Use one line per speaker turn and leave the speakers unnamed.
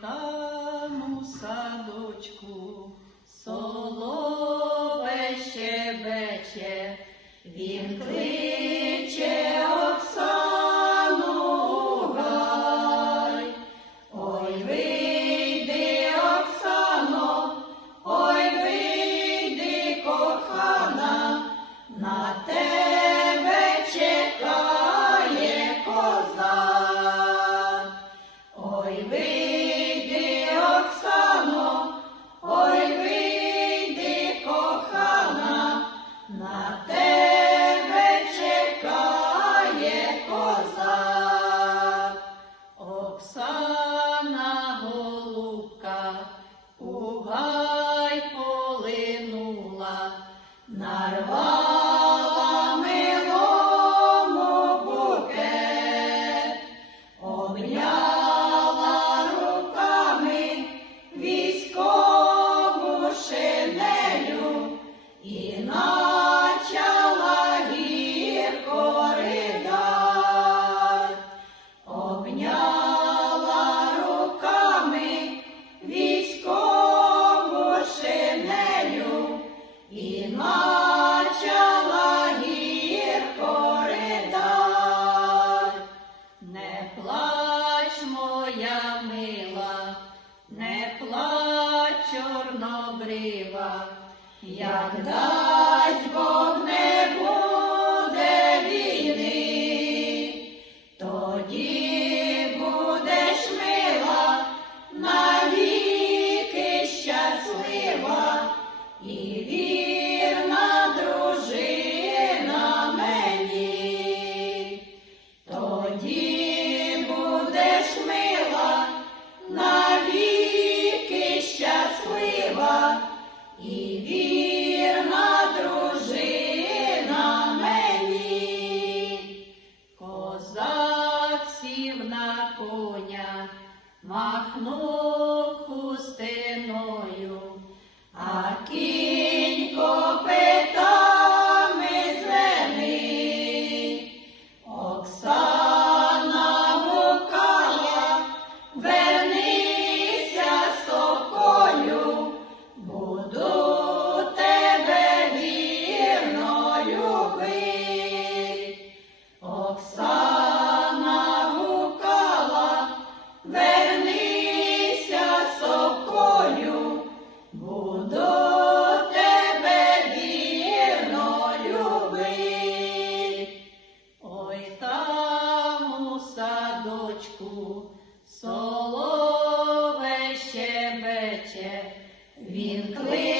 там садочку, солове щебече, він кличе отцом. чорнобрива, як дасть Бог. сів на коня, махнув хустиною, а кінь копитами звенив. Оксана гукала, вернися соколю, буду тебе вірно любить. Оксана солове щебече, він кличе.